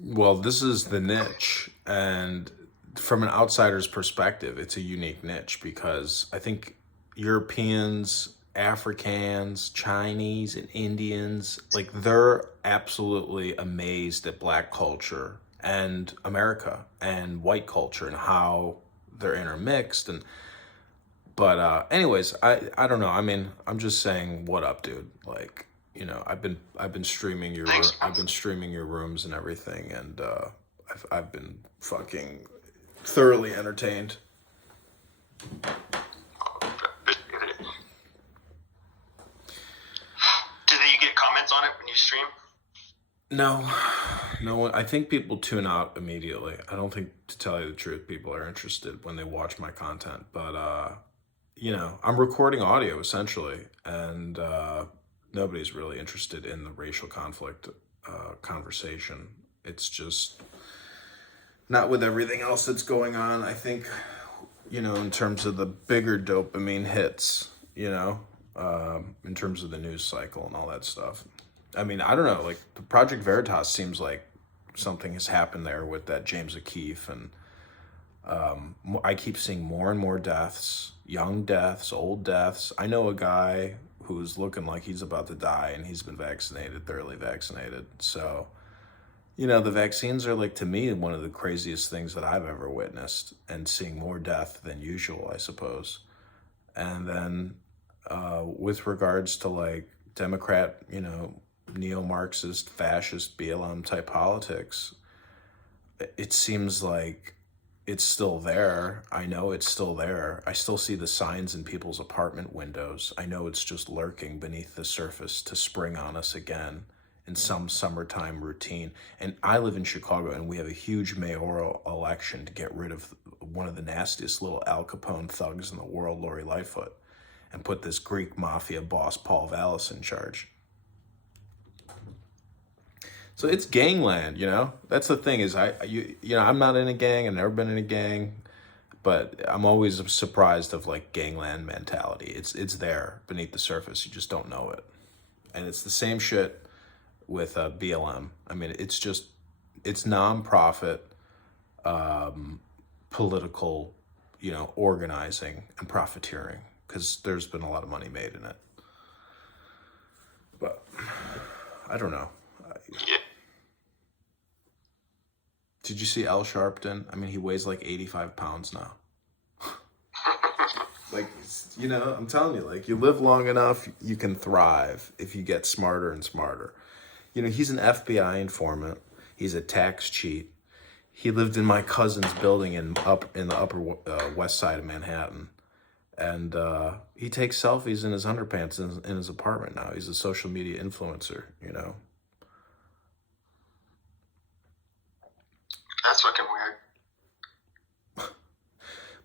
Well, this is the niche, and from an outsider's perspective, it's a unique niche because I think Europeans, Africans, Chinese, and Indians, like they're absolutely amazed at black culture and America and white culture and how they're intermixed. And anyways, I don't know. I mean, I'm just saying, what up, dude? Like, I've been streaming Thanks. I've been streaming your rooms and everything, and I've been fucking thoroughly entertained. Appreciate it. Do you get comments on it when you stream? No, no one. I think people tune out immediately. I don't think, to tell you the truth, people are interested when they watch my content. But I'm recording audio essentially, and nobody's really interested in the racial conflict conversation. It's just not with everything else that's going on. I think, in terms of the bigger dopamine hits, in terms of the news cycle and all that stuff. I mean, I don't know. Like the Project Veritas seems like something has happened there with that James O'Keefe, and I keep seeing more and more deaths, young deaths, old deaths. I know a guy who's looking like he's about to die, and he's been vaccinated, thoroughly vaccinated. So, the vaccines are, like, to me, one of the craziest things that I've ever witnessed, and seeing more death than usual, I suppose. And then with regards to, like, Democrat, neo-Marxist, fascist, BLM type politics, it seems like it's still there. I know it's still there. I still see the signs in people's apartment windows. I know it's just lurking beneath the surface to spring on us again in some summertime routine. And I live in Chicago, and we have a huge mayoral election to get rid of one of the nastiest little Al Capone thugs in the world, Lori Lightfoot, and put this Greek mafia boss, Paul Vallis, in charge. So it's gangland, That's the thing is I'm not in a gang. I've never been in a gang, but I'm always surprised of like gangland mentality. It's there beneath the surface. You just don't know it, and it's the same shit with BLM. I mean, it's nonprofit political, organizing and profiteering because there's been a lot of money made in it. But I don't know. Yeah. Did you see Al Sharpton? I mean, he weighs like 85 pounds now. Like, I'm telling you, like, you live long enough, you can thrive if you get smarter and smarter. He's an FBI informant. He's a tax cheat. He lived in my cousin's building in the upper west side of Manhattan. And he takes selfies in his underpants in his apartment now. He's a social media influencer. That's fucking weird.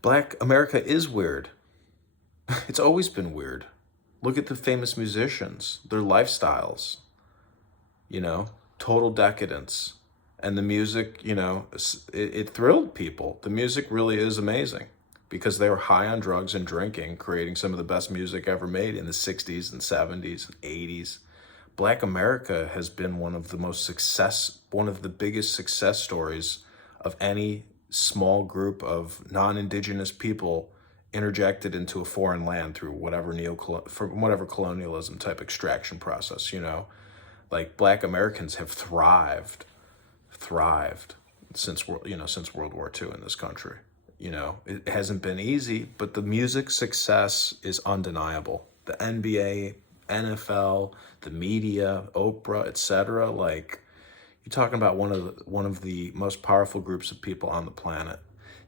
Black America is weird. It's always been weird. Look at the famous musicians, their lifestyles, total decadence. And the music, it thrilled people. The music really is amazing because they were high on drugs and drinking, creating some of the best music ever made in the 60s and 70s and 80s. Black America has been one of the biggest success stories of any small group of non-indigenous people interjected into a foreign land through whatever colonialism type extraction process. Like Black Americans have thrived since World War II in this country. It hasn't been easy, but the music success is undeniable. The NBA, NFL, the media, Oprah, etc. Like, you're talking about one of the most powerful groups of people on the planet.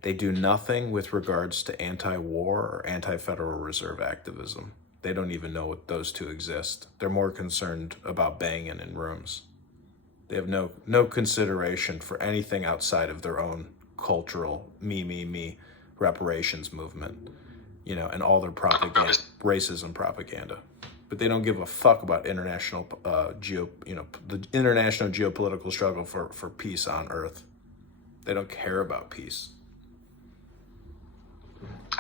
They do nothing with regards to anti-war or anti-Federal Reserve activism. They don't even know those two exist. They're more concerned about banging in rooms. They have no consideration for anything outside of their own cultural me reparations movement, and all their propaganda, racism propaganda. But they don't give a fuck about the international geopolitical struggle for peace on Earth. They don't care about peace.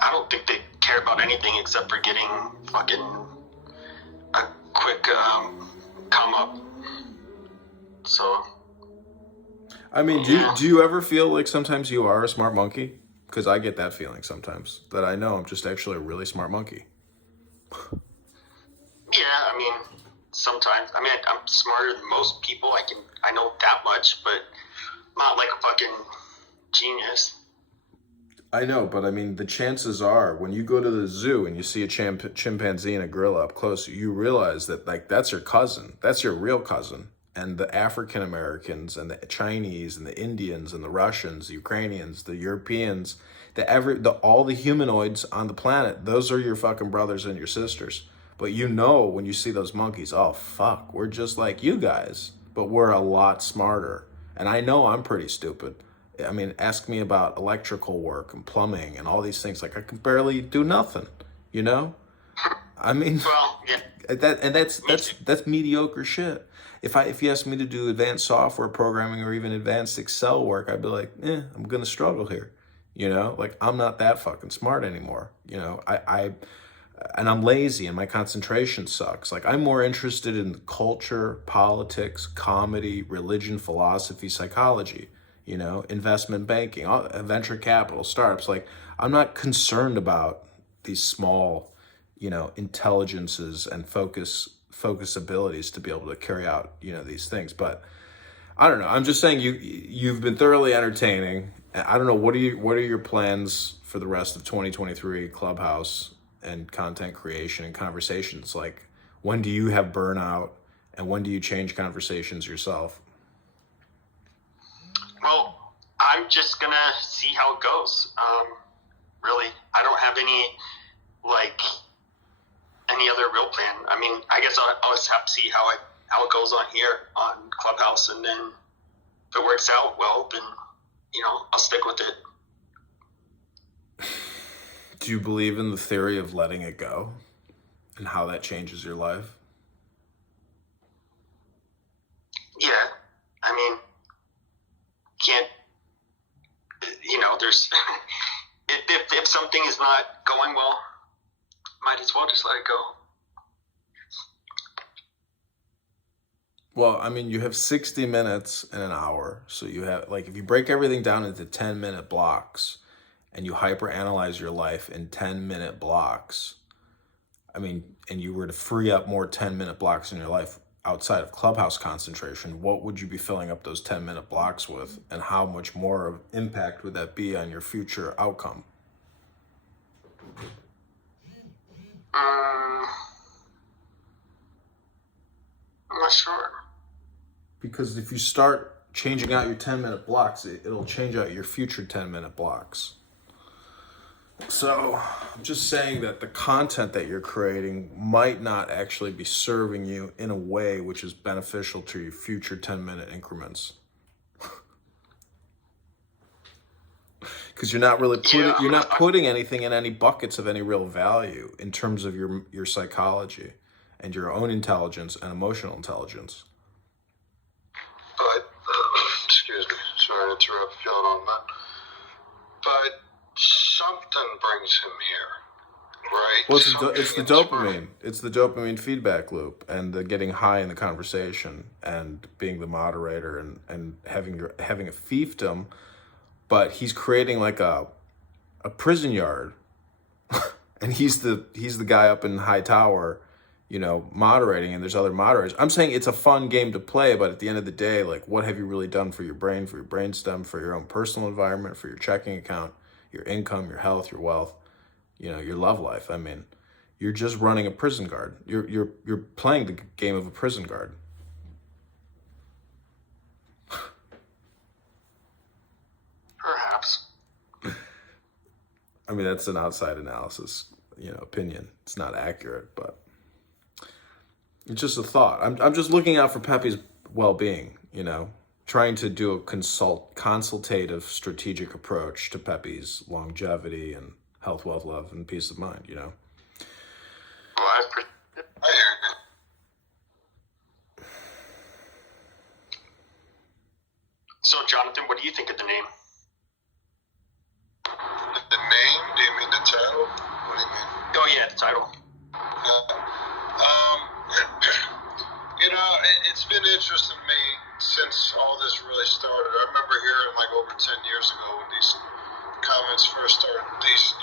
I don't think they care about anything except for getting fucking a quick come up. So I mean, Yeah. do you ever feel like sometimes you are a smart monkey? Because I get that feeling sometimes that I know I'm just actually a really smart monkey. Yeah, I mean, sometimes. I mean, I'm smarter than most people. I know that much, but not like a fucking genius. I know, but I mean, the chances are when you go to the zoo and you see a chimpanzee and a gorilla up close, you realize that like that's your cousin. That's your real cousin. And the African Americans and the Chinese and the Indians and the Russians, the Ukrainians, the Europeans, the all the humanoids on the planet, those are your fucking brothers and your sisters. But you know when you see those monkeys, oh fuck, we're just like you guys, but we're a lot smarter. And I know I'm pretty stupid. I mean, ask me about electrical work and plumbing and all these things. Like I can barely do nothing, you know? I mean, Well, yeah, that's me too. that's mediocre shit. If you ask me to do advanced software programming or even advanced Excel work, I'd be like, I'm gonna struggle here. You know, like I'm not that fucking smart anymore. You know, and I'm lazy and my concentration sucks. Like I'm more interested in culture, politics, comedy, religion, philosophy, psychology, you know, investment banking, venture capital, startups. Like I'm not concerned about these small, you know, intelligences and focus abilities to be able to carry out, you know, these things. But I don't know. I'm just saying you've been thoroughly entertaining. I don't know what are your plans for the rest of 2023 Clubhouse and content creation and conversations? Like when do you have burnout and when do you change conversations yourself? Well, I'm just gonna see how it goes. Really, I don't have like any other real plan. I mean, I guess I'll just have to see how it goes on here on Clubhouse, and then if it works out well, then I'll stick with it. Do you believe in the theory of letting it go and how that changes your life? Yeah, I mean, can't there's if something is not going well, might as well just let it go. Well, I mean, you have 60 minutes and an hour. So you have, like, if you break everything down into 10-minute blocks and you hyper analyze your life in 10-minute blocks, I mean, and you were to free up more 10-minute blocks in your life outside of Clubhouse concentration, what would you be filling up those 10-minute blocks with? And how much more of impact would that be on your future outcome? I'm not sure. Because if you start changing out your 10-minute blocks, it'll change out your future 10-minute blocks. So I'm just saying that the content that you're creating might not actually be serving you in a way which is beneficial to your future 10-minute increments. Because you're not really putting anything in any buckets of any real value in terms of your psychology and your own intelligence and emotional intelligence. But excuse me, sorry to interrupt, feeling on that. But something brings him here, right? Well, it's the dopamine. It's the dopamine feedback loop and the getting high in the conversation and being the moderator and having a fiefdom, but he's creating like a prison yard, and he's the guy up in high tower, you know, moderating, and there's other moderators. I'm saying it's a fun game to play, but at the end of the day, like, what have you really done for your brain, for your brainstem, for your own personal environment, for your checking account, your income, your health, your wealth, you know, your love life? I mean, you're just running a prison guard. You're playing the game of a prison guard. Perhaps. I mean, that's an outside analysis, you know, opinion. It's not accurate, but it's just a thought. I'm just looking out for Pepe's well-being, you know, trying to do a consultative strategic approach to Pepe's longevity and health, wealth, love, and peace of mind, you know. Well, I hear you. So, Jonathan, what do you think of the name? The name? Do you mean the title? What do you mean? Oh, yeah, the title. You know, it's been interesting to me since all this really started. I remember hearing like over 10 years ago when these comments first started. These